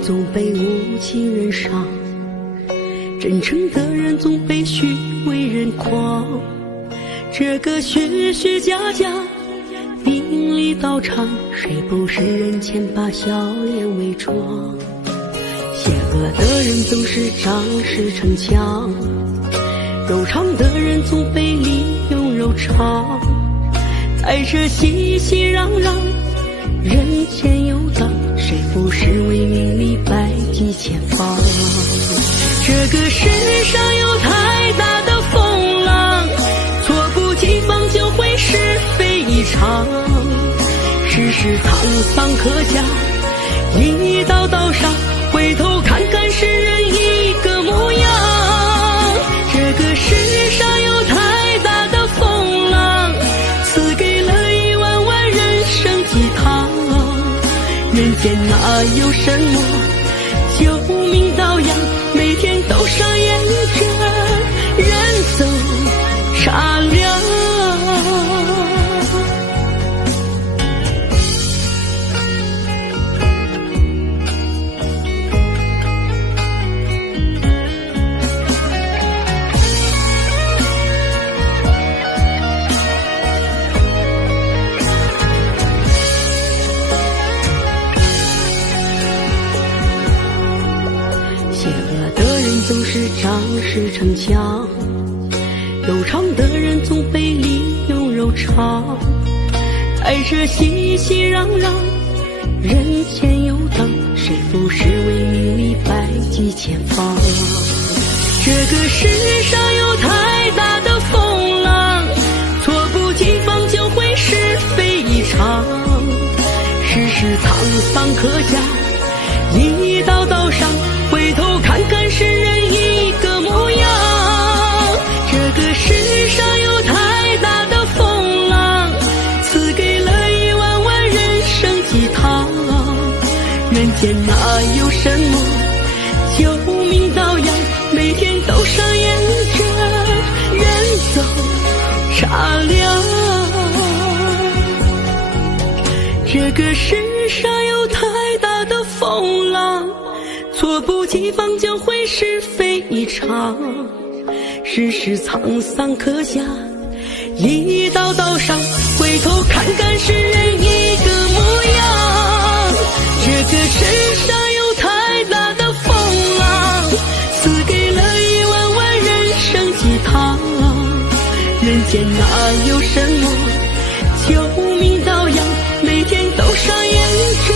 人总被无情人伤，真诚的人总被虚伪人诓。这个虚虚假假，名利道场，谁不是人前把笑脸伪装？邪恶的人总是仗势逞强，柔肠的人总被利用柔肠。在这熙熙攘攘人间游荡，谁不是为名利百计前方？这个世上有太大的风浪，猝不及防就会是非一场。世事沧桑可嘉，一道道伤，回头看看世人一个模样。这个世上有太大的风浪，赐给了1万万人生鸡汤。人间哪有什么救命羔羊，每天都上演着人走茶凉。邪恶的人总是仗势逞强，柔肠的人总被利用柔肠。在这熙熙攘攘人间游荡，谁不是为名利百计前方？这个世上有太大的风浪，猝不及防就会是非一场。世事沧桑可嘉，一道道伤，回头看看世人一个模样。这个世上有太大的风浪，赐给了1万万人生鸡汤。人间哪有什么救命羔羊，每天都上演着人走茶凉。这个世上有太大的风浪，猝不及防就会是非一场。世事沧桑可嘉，一道道伤，回头看看世人一个模样。这个世上有太大的风浪，赐给了1万万人生鸡汤。人间哪有什么救命羔羊，每天都上演着